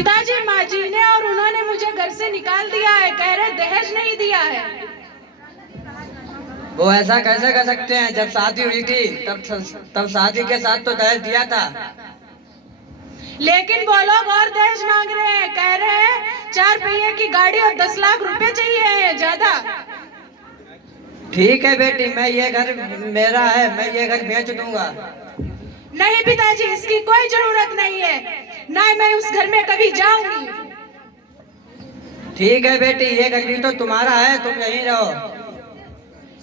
पिताजी, माँ जी ने और उन्होंने मुझे घर से निकाल दिया है, कह रहे दहेज नहीं दिया है। वो ऐसा कैसे कर सकते हैं? जब शादी हुई थी तब शादी के साथ तो दहेज दिया था। लेकिन वो लोग और दहेज मांग रहे हैं, कह रहे हैं 4 पहिए की गाड़ी और 10 लाख रुपए चाहिए ज्यादा। ठीक है बेटी, मैं ये घर मेरा है, मैं ये घर बेच दूंगा। नहीं पिताजी, इसकी कोई जरूरत नहीं है, ना मैं उस घर में कभी जाऊंगी। ठीक है बेटी, ये घर भी तो तुम्हारा है, तुम यहीं रहो।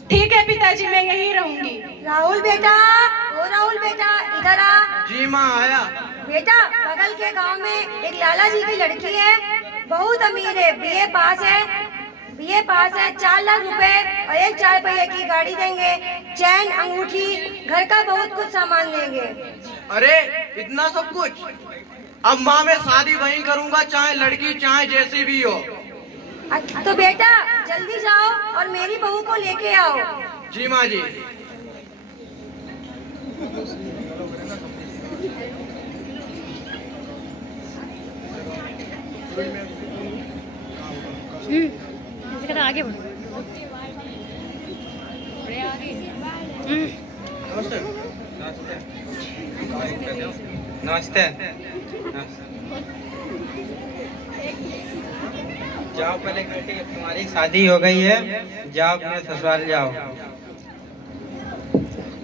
ठीक है पिताजी, मैं यहीं रहूंगी। राहुल बेटा, ओ राहुल बेटा, इधर आ। जी माँ, आया। बेटा, बगल के गांव में एक लाला जी की लड़की है, बहुत अमीर है, बीए पास है, 4 लाख रुपए और एक 4 पहिए की गाड़ी देंगे, चैन, अंगूठी, घर का बहुत कुछ सामान देंगे। अरे इतना सब कुछ? अब माँ, मैं शादी वहीं करूँगा, चाहे लड़की चाहे जैसी भी हो। तो बेटा जल्दी जाओ और मेरी बहू को लेके आओ। जी माँ जी। आगे बढ़ो। नमस्ते। नमस्ते। जाओ पहले बेटी, तुम्हारी शादी हो गई है, जाओ अपने ससुराल जाओ।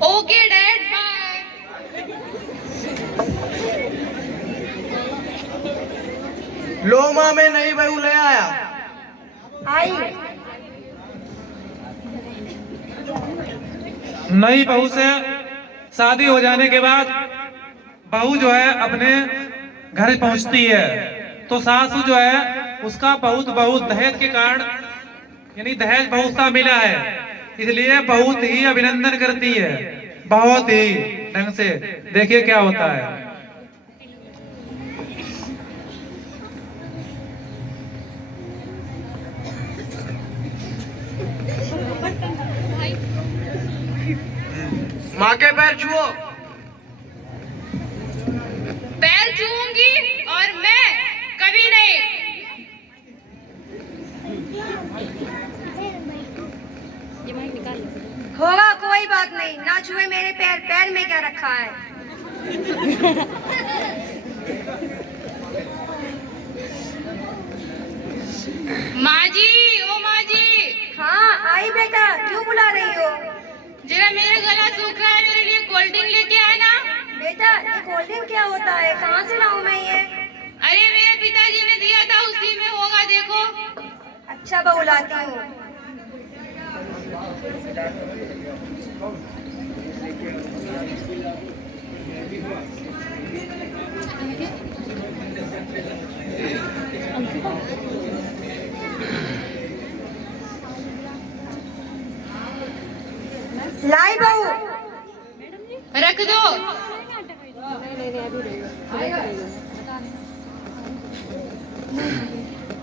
Okay dad, bye. लो माँ, मैं नई बहू ले आया। आई। नई बहू से शादी हो जाने के बाद बहू जो है अपने घर पहुंचती है, तो सासू जो है उसका बहुत दहेज के कारण, यानी दहेज बहुत सा मिला है, इसलिए बहुत ही अभिनंदन करती है, बहुत ही ढंग से। देखिए क्या होता है। माँ के पैर छुओ। पैर छूऊंगी और मैं कभी नहीं। होगा, कोई बात नहीं, ना छुए मेरे पैर, पैर में क्या रखा है। माँ जी, ओ माँ जी। हाँ आई बेटा, क्यों बुला रही हो? जरा मेरा गला सूख रहा है, मेरे लिए कोल्ड ड्रिंक लेके आना। बेटा ये कोल्ड ड्रिंक क्या होता है, कहाँ से लाऊं मैं ये? अरे मेरे पिताजी ने दिया था, उसी में होगा, देखो। अच्छा बहू, लाती हूँ। लाई बहू। रख दो।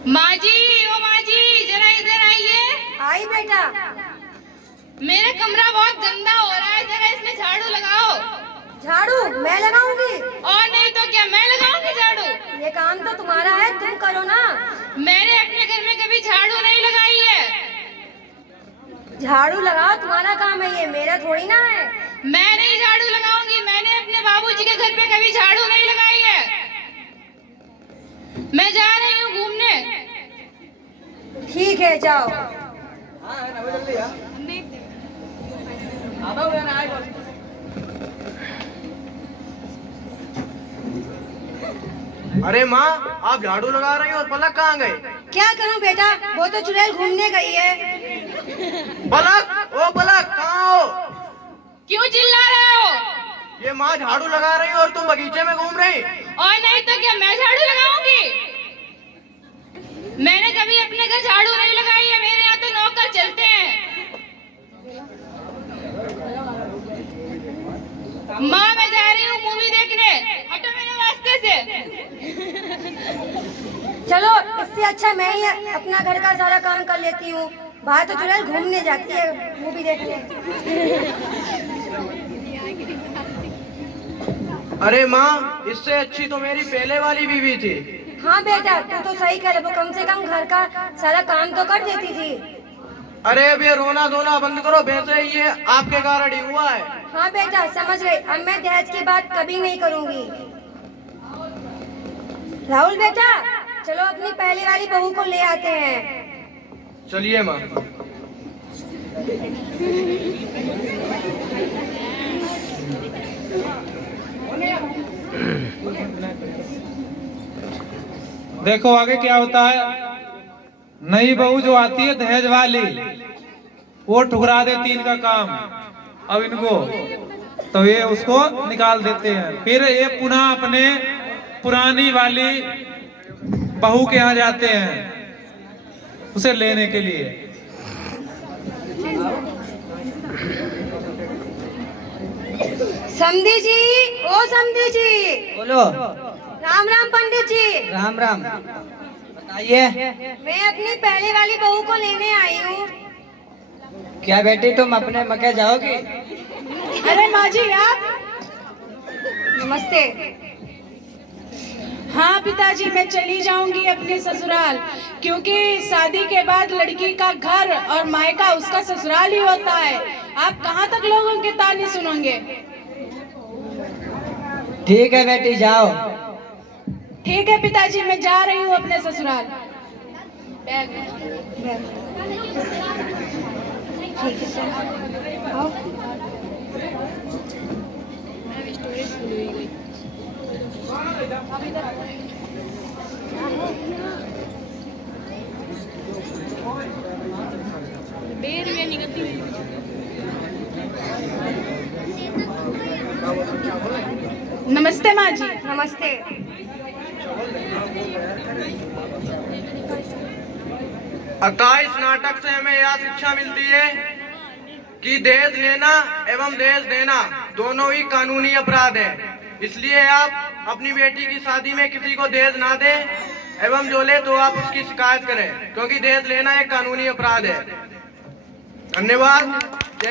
माँ जी, ओ माँ जी, जरा इधर आइए। आई बेटा। मेरा कमरा बहुत गंदा हो रहा है, जरा इसमें झाड़ू लगाओ। झाड़ू मैं लगाऊंगी? और नहीं तो क्या, मैं लगाऊंगी झाड़ू? ये काम तो तुम्हारा है, तुम करो ना। मैंने अपने घर में कभी झाड़ू नहीं लगाई है। झाड़ू लगाओ, तुम्हारा काम है ये, मेरा थोड़ी ना है। मैं नहीं झाड़ू लगाऊंगी, मैंने अपने बाबूजी के घर पे कभी झाड़ू नहीं लगाई है। मैं जा रही हूँ घूमने। ठीक है, जाओ। अरे माँ, आप झाड़ू लगा रही हो और पलक कहाँ गए? क्या करूं बेटा, वो तो चुड़ैल घूमने गई है। पलक, ओ पलक, कहाँ हो? क्यों चिल्ला रहे हो? ये माँ झाड़ू लगा रही हो और तुम बगीचे में घूम रही। और नहीं तो क्या, मैं झाड़ू लगाऊंगी? मैंने कभी अपने घर झाड़ू नहीं लगाई है, मेरे यहाँ तो नौकर चलते हैं। माँ, मैं जा रही हूँ मूवी देखने, हटो मेरे रास्ते से। चलो, इससे अच्छा मैं ही अपना घर का सारा काम कर लेती हूँ। बाहर तो चुड़ैल घूमने जाती है, मूवी देखने। अरे माँ, इससे अच्छी तो मेरी पहले वाली बीवी थी। हाँ बेटा, तू तो सही कह रहा, वो कम से कम घर का सारा काम तो कर देती थी। अरे अब ये रोना धोना बंद करो, वैसे ये आपके कारण ही हुआ है। हाँ बेटा, समझ गई, अब मैं दहेज की बात कभी नहीं करूँगी। राहुल बेटा, चलो अपनी पहली वाली बहू को ले आते हैं। चलिए माँ। देखो आगे क्या होता है। नई बहू जो आती है दहेज वाली, वो ठुकरा देती इनका काम अब इनको, तो ये उसको निकाल देते हैं। फिर ये पुनः अपने पुरानी वाली बहू के यहाँ जाते हैं उसे लेने के लिए। समधी जी, ओ समधी जी, बोलो। राम राम पंडित जी। राम राम, बताइए। मैं अपनी पहले वाली बहू को लेने आई हूँ। क्या बेटी तुम अपने मके जाओगी? अरे माँ जी आप। नमस्ते। हाँ पिताजी, मैं चली जाऊंगी अपने ससुराल, क्योंकि शादी के बाद लड़की का घर और मायका उसका ससुराल ही होता है। आप कहाँ तक लोगों के ताने सुनोगे। ठीक है बेटी, जाओ। ठीक है पिताजी, मैं जा रही हूँ अपने ससुराल। ठीक है चलो, आओ। नमस्ते माँ जी। नमस्ते। अतः इस नाटक से हमें यह शिक्षा मिलती है कि दहेज लेना एवं दहेज देना दोनों ही कानूनी अपराध है। इसलिए आप अपनी बेटी की शादी में किसी को दहेज ना दें, एवं जो ले तो आप उसकी शिकायत करें, क्योंकि दहेज लेना एक कानूनी अपराध है। धन्यवाद। जय